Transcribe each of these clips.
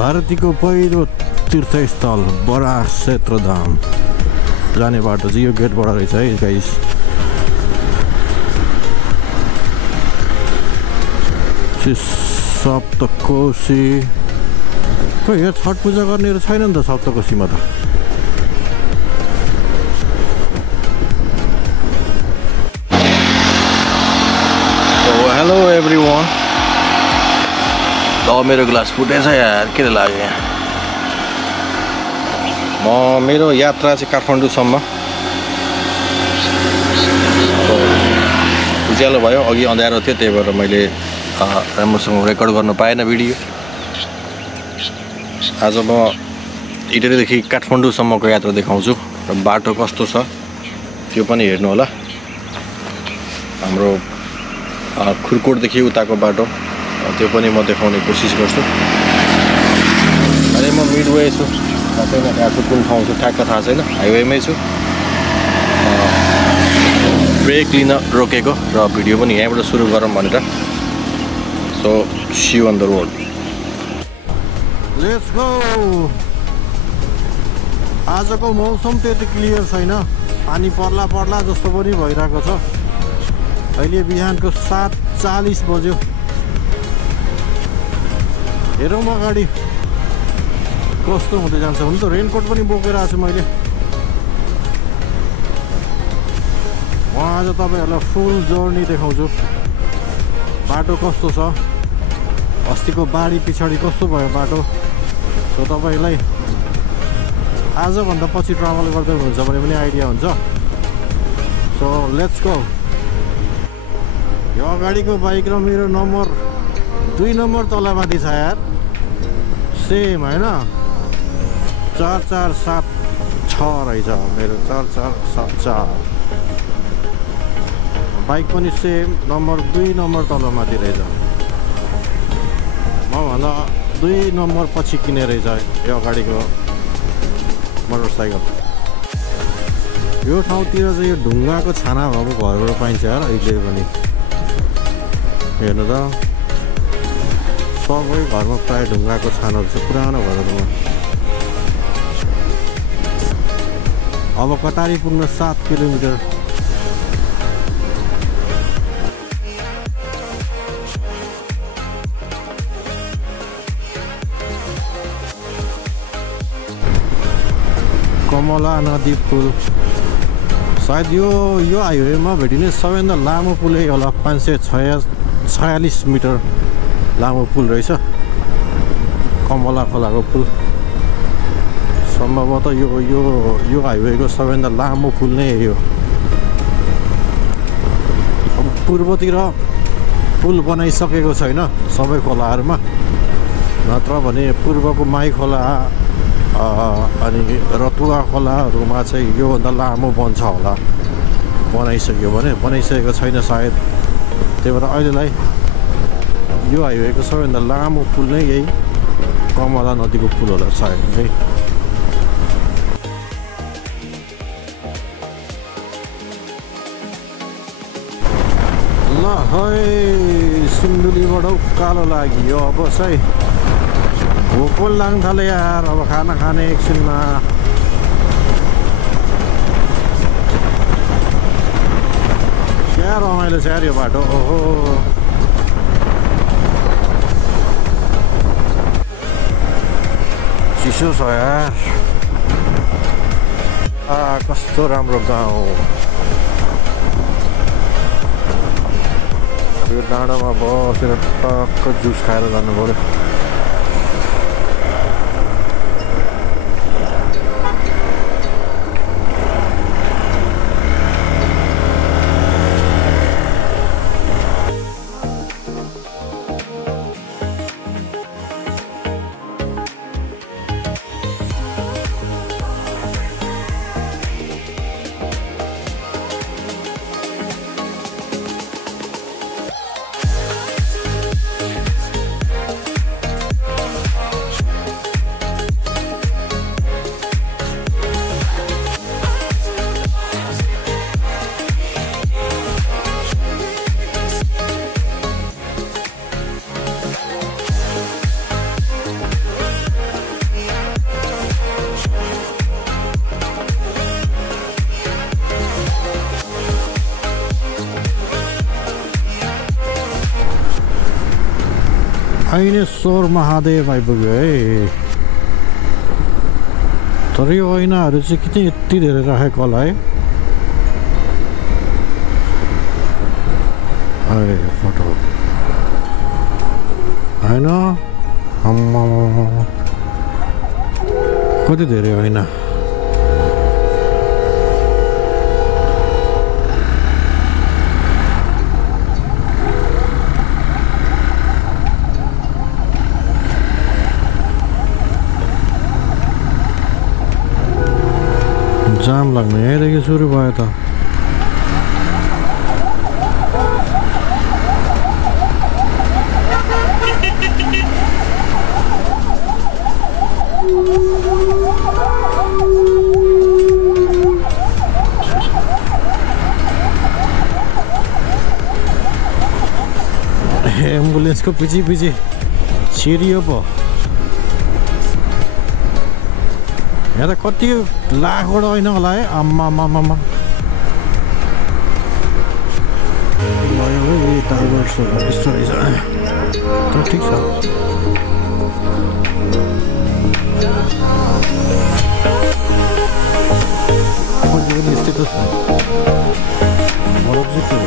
भारतीको पहिलो तीर्थस्थल बराह क्षेत्रधाम जाने बाटो चाहिँ यो गेटबाट रहेछ है गाइस। सप्तकोशी खै यहाँ छठ पूजा गर्नेहरू छैन नि त सप्तकोशीमा त। हेलो एभ्रिवान, मेरो ग्लास फुटेछ यार, के लाग्यो यहाँ। मेरो यात्रा चाहिँ काठमाडौँसम्म उज्यालो भयो। अघि अँध्यारो थियो त्यही भएर मैले राम्रोसँग रेकर्ड गर्न पाएन भिडियो। आज म इटलीदेखि काठमाडौँसम्मको यात्रा देखाउँछु र बाटो कस्तो छ त्यो पनि हेर्नु होला। हाम्रो खुर्कोटदेखि उताको बाटो त्यो पनि म देखाउने कोसिस गर्छु। अहिले म मिडवे छु, छैन यहाँको कुन ठाउँ छु ठ्याक्क थाहा छैन, हाइवेमै छु। ब्रेक लिन रोकेको र भिडियो पनि यहीँबाट सुरु गरौँ भनेर। So see you on the road, let's go. आजको मौसम त्यति क्लियर छैन, पानी पर्ला पर्ला जस्तो पनि भइरहेको छ। अहिले बिहानको 7:40 बज्यो। हेरौँ अगाडि कस्तो हुँदै जान्छ। हुन त रेनकोट पनि बोकेर आएको छु मैले। म आज तपाईँहरूलाई फुल जर्नी देखाउँछु, बाटो कस्तो छ, अस्तिको बाढी पछाडि कस्तो भयो बाटो। सो तपाईँलाई आजभन्दा पछि ट्राभल गर्दै हुनुहुन्छ भने पनि आइडिया हुन्छ। So let's go. यो अगाडिको बाइक र मेरो नम्बर 2 नम्बर तलमाथि छ यार, सेम होइन। 4476 रहेछ मेरो, 4474। बाइक पनि सेम नम्बर 2 नम्बर तलमाथि रहेछ। म भन्दा 2 नम्बर पछि किने रहेछ यो अगाडिको मोटरसाइकल। यो ठाउँतिर चाहिँ यो ढुङ्गाको छाना भएको घरबाट पाइन्छ यार अहिले पनि। हेर्नु त, सबै घरमा प्रायः ढुङ्गाको छानाहरू छ, पुरानो घरहरूमा। अब कटारी पुग्न 7 किलोमिटर। कमला नदी पुल सायद यो हाइवेमा भेटिने सबैभन्दा लामो पुलै होला। 546 मिटर लामो पुल रहेछ कमला खोलाको पुल। सम्भवतः यो हाइवेको सबैभन्दा लामो पुल नै यो। अब पूर्वतिर पुल बनाइसकेको छैन सबै खोलाहरूमा, नत्र भने पूर्वको माई खोला अनि रतुवा खोलाहरूमा चाहिँ योभन्दा लामो बन्छ होला। बनाइसक्यो भने, बनाइसकेको छैन सायद। त्यही भएर अहिलेलाई यो हाइवेको सबैभन्दा लामो पुल नै यही कमला नदीको पुल होला सायद है। ल है सिन्धुलीबाट उकालो लाग्यो। अब चाहिँ भोक पनि लाग्न थाल्यो यार। अब खाना खाने एकछिनमा। क्या रमाइलो छ यार यो बाटो। ओहो चिसो छ यार। कस्तो राम्रो गाउँ। यो डाँडामा बसेर टक्क जुस खाएर जानु पर्यो। ऐनेश्वर महादेव आइपुग्यो है। तर यो ऐनाहरू चाहिँ किन यति धेरै राखेको होला है? अरे फोटो होइन, कति धेरै ऐना। जाम लाग्ने यहीँदेखि सुरु भयो त। एम्बुलेन्सको पछि पछि छिरियो पो। यहाँ त कति लाखबाट होइन होला है। आम्मा भयो है टाइगर्सहरू यस्तो रहेछ त। ठिक छ, पनि यस्तै त छ। बरफ चाहिँ के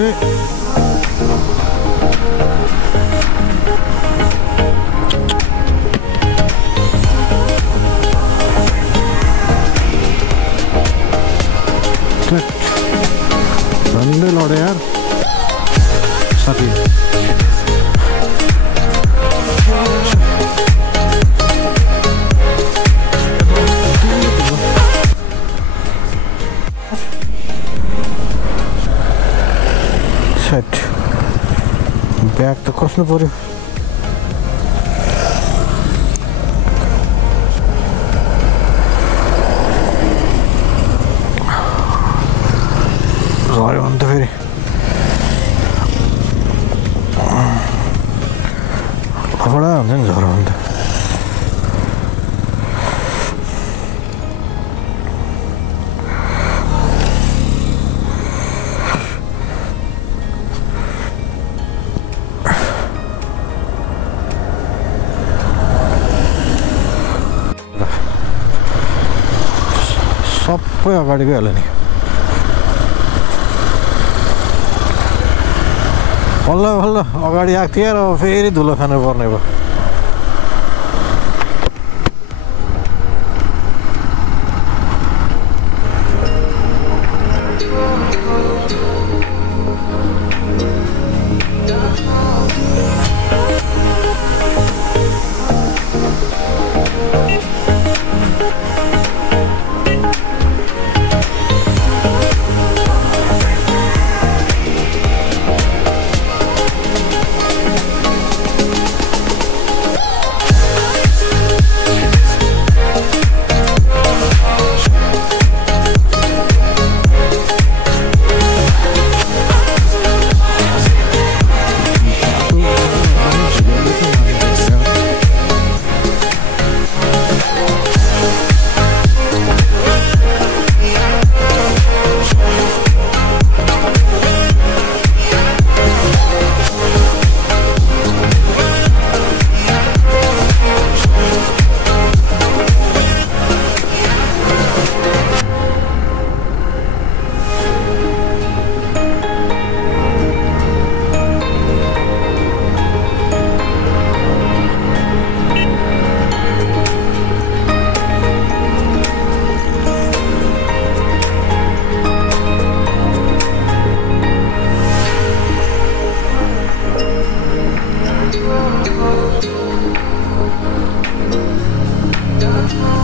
हो? झन्डै लड्यो यार साथी। सेट ब्याग त कस्नु पर्यो। झऱ्यो भने त फेरि लफडा हुन्छ नि झऱ्यो भने त। सबै अगाडि गइहाल्यो नि। बल्ल बल्ल अगाडि आएको थिएँ र फेरि धुलो खानु पर्ने भयो। छ